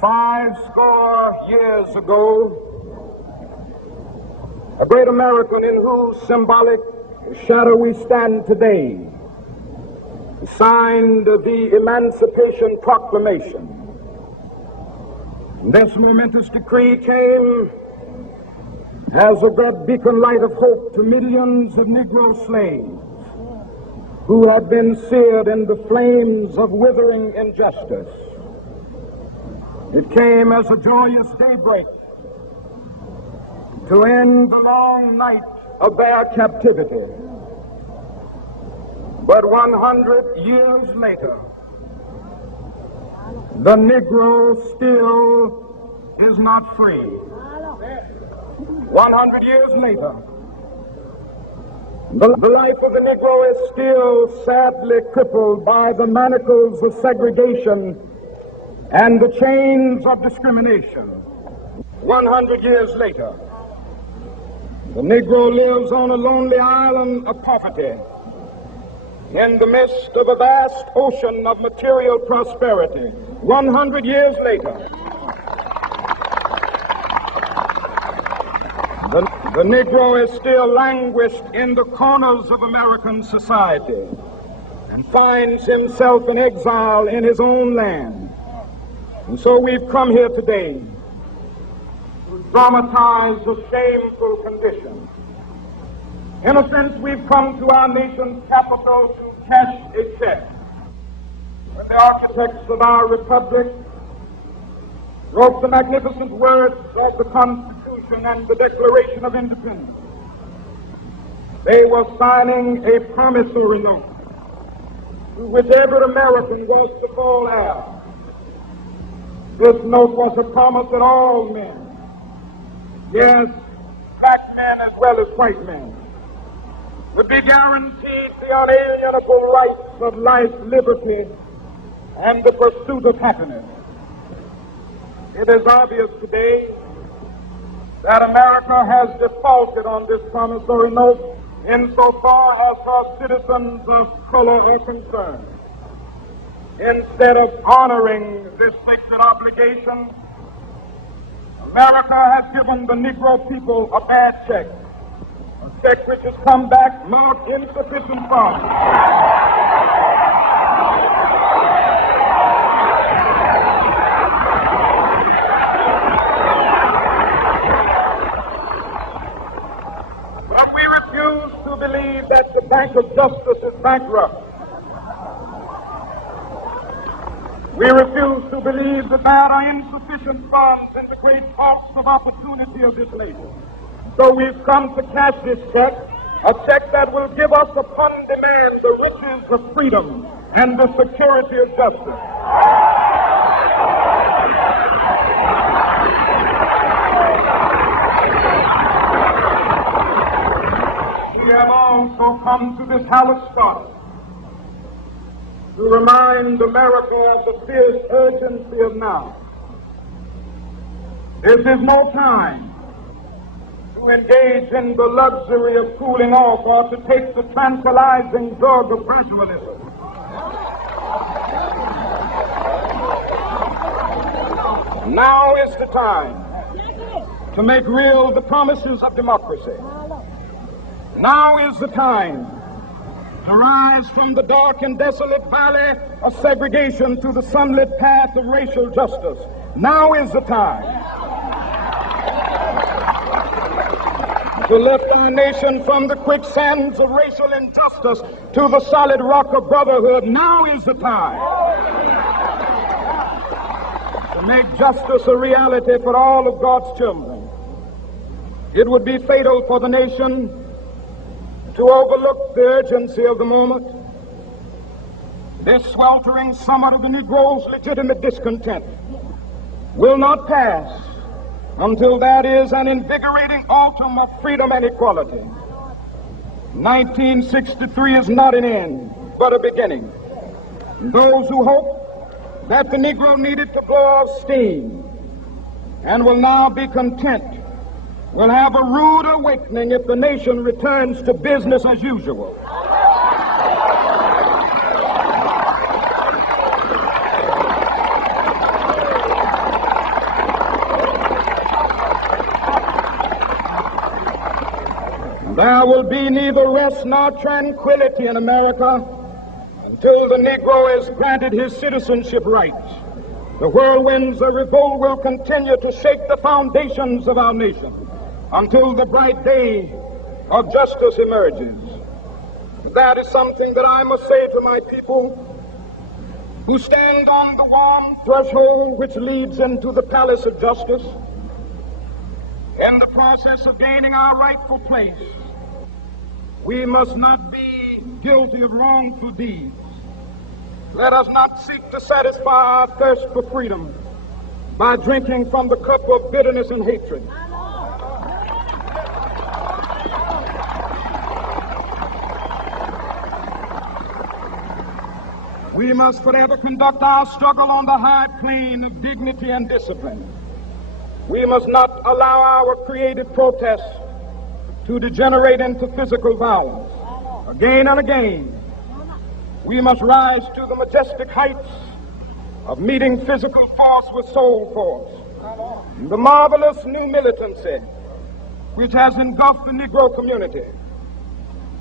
50 years ago, a great American in whose symbolic shadow we stand today signed the Emancipation Proclamation. This momentous decree came as a great beacon light of hope to millions of Negro slaves who had been seared in the flames of withering injustice. It came as a joyous daybreak to end the long night of their captivity. But 100 years later, the Negro still is not free. 100 years later, the life of the Negro is still sadly crippled by the manacles of segregation and the chains of discrimination. 100 years later, the Negro lives on a lonely island of poverty in the midst of a vast ocean of material prosperity. 100 years later, the Negro is still languished in the corners of American society and finds himself in exile in his own land. And so we've come here today to dramatize a shameful condition. In a sense, we've come to our nation's capital to cash a check. When the architects of our republic wrote the magnificent words of the Constitution and the Declaration of Independence, they were signing a promissory note to which every American was to fall heir. This note was a promise that all men, yes, black men as well as white men, would be guaranteed the unalienable rights of life, liberty, and the pursuit of happiness. It is obvious today that America has defaulted on this promissory note insofar as her citizens of color are concerned. Instead of honoring this sacred obligation, America has given the Negro people a bad check, a check which has come back marked insufficient funds. But we refuse to believe that the Bank of Justice is bankrupt. We refuse to believe that there are insufficient funds in the great cost of opportunity of this nation. So we've come to cash this check, a check that will give us upon demand the riches of freedom and the security of justice. We have also come to this hallowed spot to remind America of the fierce urgency of now. This is no time to engage in the luxury of cooling off or to take the tranquilizing drug of gradualism. Now is the time to make real the promises of democracy. Now is the time to rise from the dark and desolate valley of segregation to the sunlit path of racial justice. Now is the time to lift our nation from the quicksands of racial injustice to the solid rock of brotherhood. Now is the time to make justice a reality for all of God's children. It would be fatal for the nation to overlook the urgency of the moment. This sweltering summit of the Negro's legitimate discontent will not pass until that is an invigorating autumn of freedom and equality. 1963 is not an end, but a beginning. Those who hope that the Negro needed to blow off steam and will now be content will have a rude awakening if the nation returns to business as usual. There will be neither rest nor tranquility in America until the Negro is granted his citizenship rights. The whirlwinds of revolt will continue to shake the foundations of our nation until the bright day of justice emerges. That is something that I must say to my people who stand on the warm threshold which leads into the palace of justice. In the process of gaining our rightful place, we must not be guilty of wrongful deeds. Let us not seek to satisfy our thirst for freedom by drinking from the cup of bitterness and hatred. We must forever conduct our struggle on the high plane of dignity and discipline. We must not allow our creative protests to degenerate into physical violence. Again and again, we must rise to the majestic heights of meeting physical force with soul force. The marvelous new militancy which has engulfed the Negro community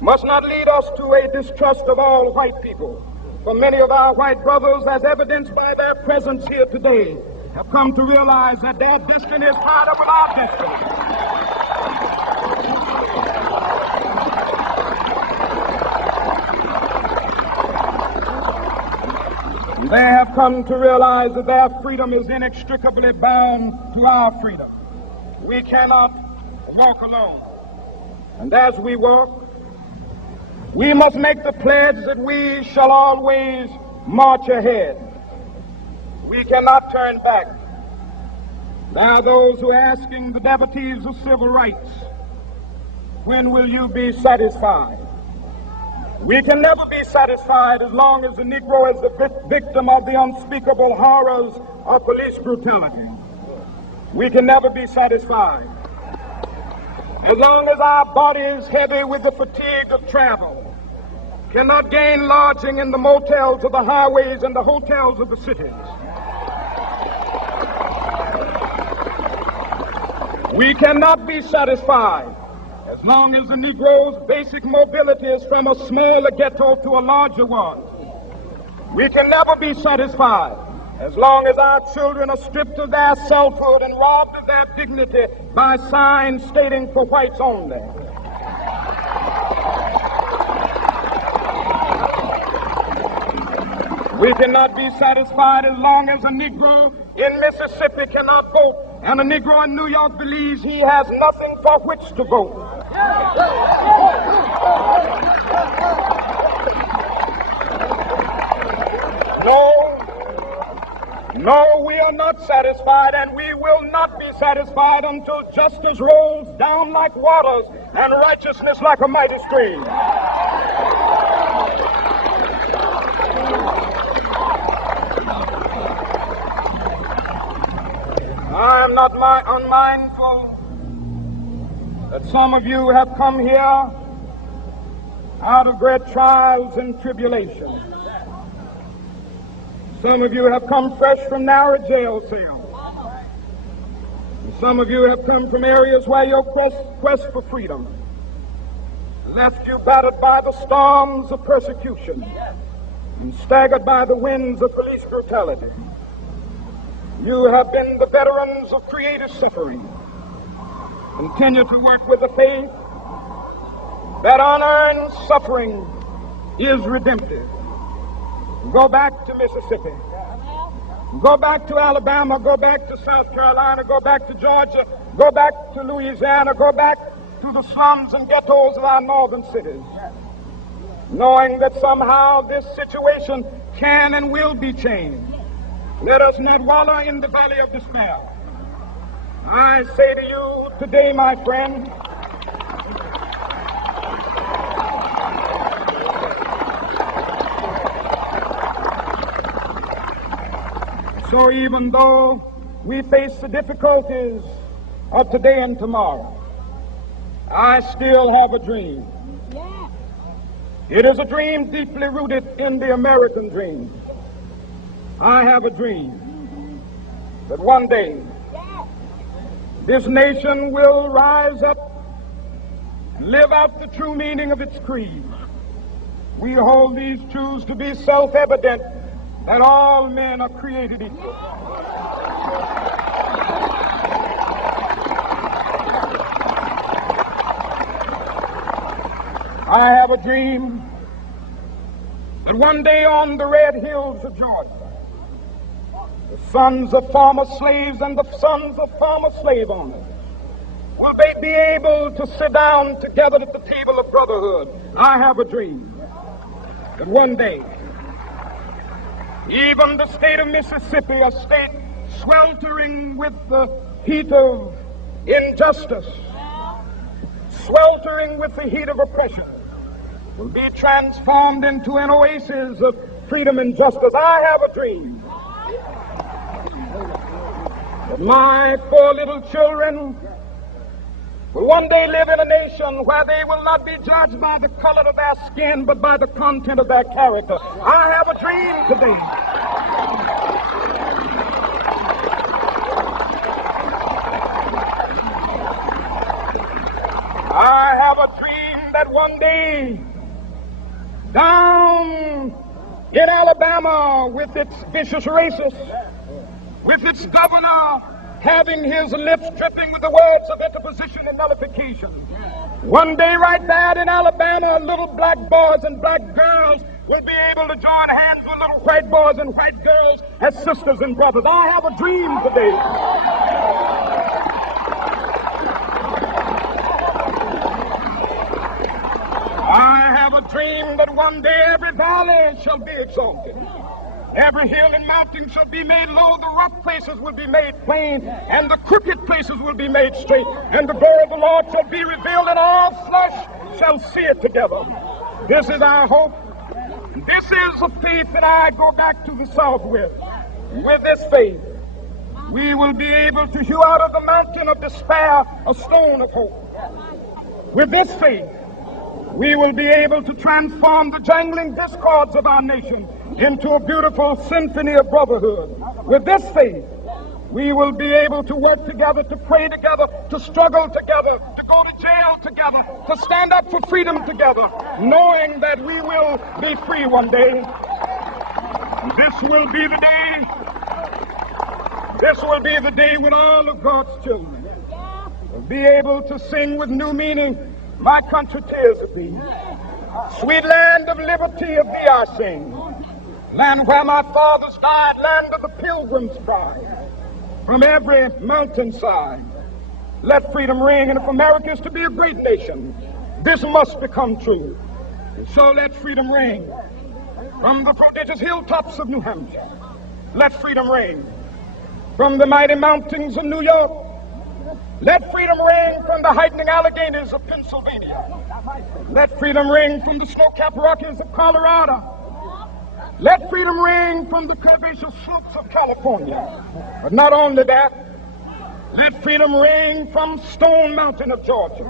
must not lead us to a distrust of all white people. For many of our white brothers, as evidenced by their presence here today, have come to realize that their destiny is tied up with our destiny. They have come to realize that their freedom is inextricably bound to our freedom. We cannot walk alone. And as we walk, we must make the pledge that we shall always march ahead. We cannot turn back. There are those who are asking the devotees of civil rights, when will you be satisfied? We can never be satisfied as long as the Negro is the victim of the unspeakable horrors of police brutality. We can never be satisfied as long as our body is heavy with the fatigue of travel, cannot gain lodging in the motels of the highways and the hotels of the cities. We cannot be satisfied as long as the Negro's basic mobility is from a smaller ghetto to a larger one. We can never be satisfied as long as our children are stripped of their selfhood and robbed of their dignity by signs stating for whites only. We cannot be satisfied as long as a Negro in Mississippi cannot vote and a Negro in New York believes he has nothing for which to vote. No, we are not satisfied, and we will not be satisfied until justice rolls down like waters and righteousness like a mighty stream. I am not unmindful that some of you have come here out of great trials and tribulations. Some of you have come fresh from narrow jail cells. And some of you have come from areas where your quest for freedom left you battered by the storms of persecution and staggered by the winds of police brutality. You have been the veterans of creative suffering. Continue to work with the faith that unearned suffering is redemptive. Go back to Mississippi. Go back to Alabama. Go back to South Carolina. Go back to Georgia. Go back to Louisiana. Go back to the slums and ghettos of our northern cities, knowing that somehow this situation can and will be changed. Let us not wallow in the valley of despair. I say to you today, my friend, so even though we face the difficulties of today and tomorrow, I still have a dream. It is a dream deeply rooted in the American dream. I have a dream that one day this nation will rise up live out the true meaning of its creed. We hold these truths to be self-evident, that all men are created equal. I have a dream that one day on the red hills of Georgia, the sons of former slaves and the sons of former slave owners will they be able to sit down together at the table of brotherhood. I have a dream that one day, even the state of Mississippi, a state sweltering with the heat of injustice, sweltering with the heat of oppression, will be transformed into an oasis of freedom and justice. I have a dream that my four little children will one day live in a nation where they will not be judged by the color of their skin, but by the content of their character. I have a dream today. I have a dream that one day, down in Alabama, with its vicious racists, with its governor having his lips dripping with the words of interposition and nullification, one day right there in Alabama, little black boys and black girls will be able to join hands with little white boys and white girls as sisters and brothers. I have a dream today. I have a dream that one day every valley shall be exalted. Every hill and mountain shall be made low, the rough places will be made plain, and the crooked places will be made straight, and the glory of the Lord shall be revealed, and all flesh shall see it together. This is our hope. This is the faith that I go back to the South with. With this faith, we will be able to hew out of the mountain of despair a stone of hope. With this faith, we will be able to transform the jangling discords of our nation into a beautiful symphony of brotherhood. With this faith, we will be able to work together, to pray together, to struggle together, to go to jail together, to stand up for freedom together, knowing that we will be free one day. This will be the day. This will be the day when all of God's children will be able to sing with new meaning, "My country, 'tis of thee. Sweet land of liberty, of thee I sing. Land where my fathers died, land of the pilgrim's pride. From every mountainside, let freedom ring. And if America is to be a great nation, this must become true. And so let freedom ring from the prodigious hilltops of New Hampshire. Let freedom ring from the mighty mountains of New York. Let freedom ring from the heightening Alleghanies of Pennsylvania. Let freedom ring from the snow-capped Rockies of Colorado. Let freedom ring from the curvaceous slopes of California. But not only that, let freedom ring from Stone Mountain of Georgia.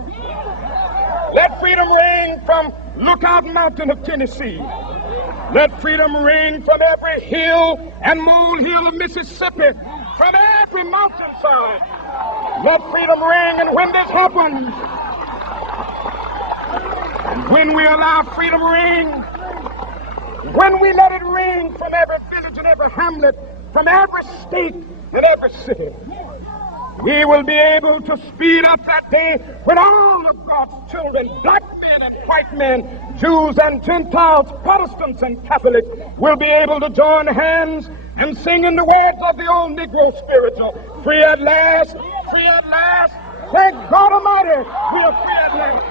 Let freedom ring from Lookout Mountain of Tennessee. Let freedom ring from every hill and molehill of Mississippi, from every mountainside. Let freedom ring, and when this happens, and when we allow freedom ring, when we let it ring from every village and every hamlet, from every state and every city, we will be able to speed up that day when all of God's children, black men and white men, Jews and Gentiles, Protestants and Catholics, will be able to join hands and sing in the words of the old Negro spiritual, "Free at last, free at last, thank God Almighty, we are free at last."